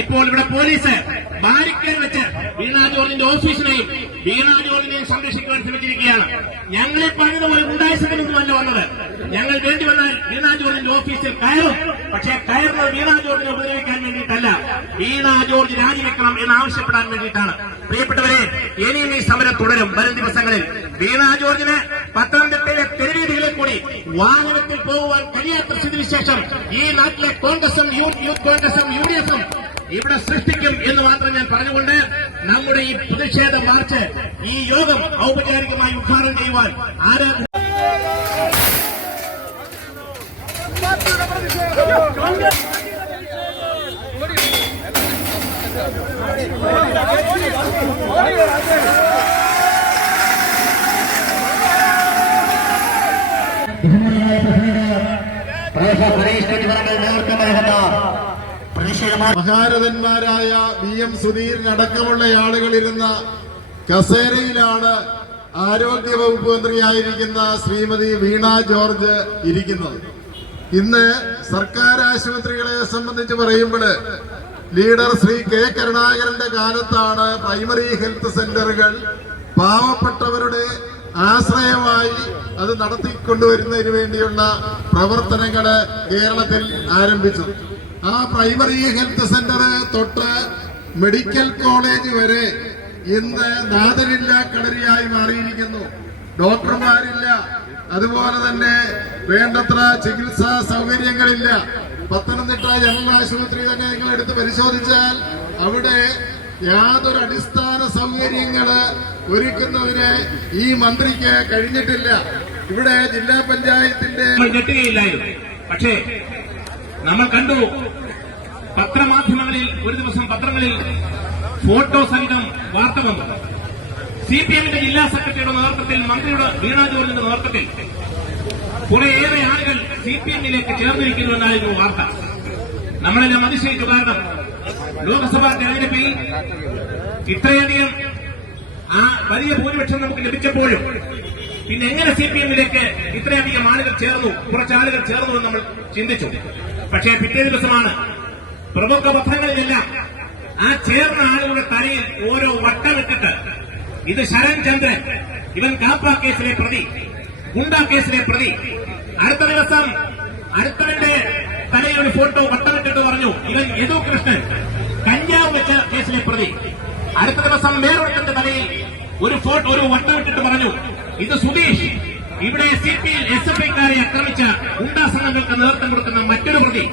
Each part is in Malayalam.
ഇപ്പോൾ ഇവിടെ പോലീസ് ബാരിക്കേഡ് വെച്ച് വീണ ജോർജിന്റെ ഓഫീസിനെയും വീണ ജോർജിനെയും സംരക്ഷിക്കുവാൻ ശ്രമിച്ചിരിക്കുകയാണ്. ഞങ്ങളെ പറഞ്ഞതുപോലെ ഉണ്ടായിസത്തിനൊന്നുമല്ല വന്നത്. ഞങ്ങൾ വേണ്ടി വന്നാൽ വീണ ജോർജിന്റെ ഓഫീസിൽ കയറും. പക്ഷേ കയറുന്നത് വീണ ജോർജിനെ ഉപദ്രവിക്കാൻ വേണ്ടിയിട്ടല്ല. വീണ ജോർജ് രാജിവെക്കണം എന്ന് ആവശ്യപ്പെടാൻ വേണ്ടിയിട്ടാണ്. പ്രിയപ്പെട്ടവരെ ഇനിയും ഈ സമരം തുടരും. വരും ദിവസങ്ങളിൽ വീണ ജോർജിന് പത്തനംതിട്ടയിലെ തെരുവീതികളിൽ കൂടി വാഹനത്തിൽ പോകുവാൻ കഴിയാത്ത സ്ഥിതിവിശേഷം ഈ നാട്ടിലെ കോൺഗ്രസും യൂത്ത് കോൺഗ്രസും യു ഡി എഫും ഇവിടെ സൃഷ്ടിക്കും എന്ന് മാത്രം ഞാൻ പറഞ്ഞുകൊണ്ട് നമ്മുടെ ഈ പ്രതിഷേധ മാർച്ച് ഈ യോഗം ഔപചാരികമായി ഉദ്ഘാടനം ചെയ്യുവാൻ ആര് ബഹുമാനായ പ്രസിഡന്റ് പ്രൊഫസർ സുരേഷ് കുറ്റിപ്പറമ്പിൽ നേതൃത്വം നൽകുന്ന മഹാരഥന്മാരായ വി എം സുധീരനടക്കമുള്ള ആളുകളിരുന്ന കസേരയിലാണ് ആരോഗ്യ വകുപ്പ് മന്ത്രിയായിരിക്കുന്ന ശ്രീമതി വീണ ജോർജ് ഇരിക്കുന്നത്. ഇന്ന് സർക്കാർ ആശുപത്രികളെ സംബന്ധിച്ച് പറയുമ്പോൾ ലീഡർ ശ്രീ കെ കരുണാകരന്റെ കാലത്താണ് പ്രൈമറി ഹെൽത്ത് സെന്ററുകൾ പാവപ്പെട്ടവരുടെ ആശ്രയമായി അത് നടത്തിക്കൊണ്ടുവരുന്നതിന് വേണ്ടിയുള്ള പ്രവർത്തനങ്ങൾ കേരളത്തിൽ ആരംഭിച്ചു ആ പ്രൈമറി ഹെൽത്ത് സെന്റർ തൊട്ട് മെഡിക്കൽ കോളേജ് വരെ ഇന്ന് നാദരില്ല കളരിയായി മാറിയിരിക്കുന്നു. ഡോക്ടർമാരില്ല. അതുപോലെ തന്നെ വേണ്ടത്ര ചികിത്സാ സൗകര്യങ്ങളില്ല. പത്തനംതിട്ട ജനറൽ ആശുപത്രി തന്നെ നിങ്ങൾ എടുത്ത് പരിശോധിച്ചാൽ അവിടെ യാതൊരു അടിസ്ഥാന സൗകര്യങ്ങൾ ഒരുക്കുന്നതിന് ഈ മന്ത്രിക്ക് കഴിഞ്ഞിട്ടില്ല. ഇവിടെ ജില്ലാ പഞ്ചായത്തിന്റെ പക്ഷേ നമ്മൾ കണ്ടു പത്രമാധ്യമങ്ങളിൽ ഒരു ദിവസം പത്രങ്ങളിൽ ഫോട്ടോ സഹിതം വാർത്ത വന്നു. സി പി എമ്മിന്റെ ജില്ലാ സെക്രട്ടറിയുടെ നേതൃത്വത്തിൽ മന്ത്രിയുടെ വീണ ജോർജിന്റെ നേതൃത്വത്തിൽ കുറേയേറെ ആളുകൾ സി പി എമ്മിലേക്ക് ചേർന്നിരിക്കുന്നുവെന്നായിരുന്നു വാർത്ത. നമ്മളെല്ലാം അതിശയിച്ചു. കാരണം ലോക്സഭാ തെരഞ്ഞെടുപ്പിൽ ഇത്രയധികം ആ വലിയ ഭൂരിപക്ഷം നമുക്ക് ലഭിച്ചപ്പോഴും പിന്നെ എങ്ങനെ സി പി എമ്മിലേക്ക് ഇത്രയധികം ആളുകൾ ചേർന്നു കുറച്ചാളുകൾ ചേർന്നു എന്ന് നമ്മൾ ചിന്തിച്ചു. പക്ഷേ പിറ്റേ ദിവസമാണ് പ്രമുഖ പത്രങ്ങളിലെല്ലാം ആ ചേർന്ന ആളുകളുടെ തലയിൽ ഓരോ വട്ടമിട്ടിട്ട് ഇത് ശരൺ ചന്ദ്രൻ ഇവൻ കാപ്പ കേസിലെ പ്രതി ഗുണ്ട കേസിലെ പ്രതി. അടുത്ത ദിവസം അടുത്തവന്റെ തലയിൽ ഒരു ഫോട്ടോ വട്ടമിട്ടിട്ട് പറഞ്ഞു ഇവൻ യദു കൃഷ്ണൻ കന്യാവ് വെച്ച കേസിലെ പ്രതി. അടുത്ത ദിവസം വേറൊരുത്തന്റെ തലയിൽ ഒരു ഫോട്ടോ ഒരു വട്ടമിട്ടിട്ട് പറഞ്ഞു ഇത് സുധീഷ് ഇവിടെ സി പി എസ് എഫ് ഐക്കാരെ ആക്രമിച്ച ഗുണ്ടാ സംഘങ്ങൾക്ക് നേതൃത്വം കൊടുക്കുന്ന മറ്റൊരു പ്രതി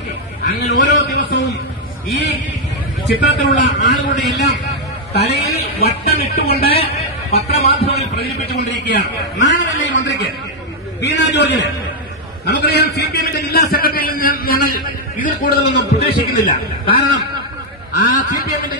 അങ്ങനെ ഓരോ ദിവസവും ഈ ചിത്രത്തിലുള്ള ആളുകളുടെ എല്ലാം തലയിൽ വട്ടമിട്ടുകൊണ്ട് പത്രമാധ്യമങ്ങളിൽ പ്രചരിപ്പിച്ചുകൊണ്ടിരിക്കുകയാണ്. നാളെ മന്ത്രിക്ക്? വീണാ ജോർജിന്. നമുക്കറിയാം സി പി എമ്മിന്റെ ജില്ലാ സെക്രട്ടറിയിൽ ഞങ്ങൾ ഇതിൽ കൂടുതലൊന്നും പ്രതീക്ഷിക്കുന്നില്ല കാരണം ആ സി പി എമ്മിന്റെ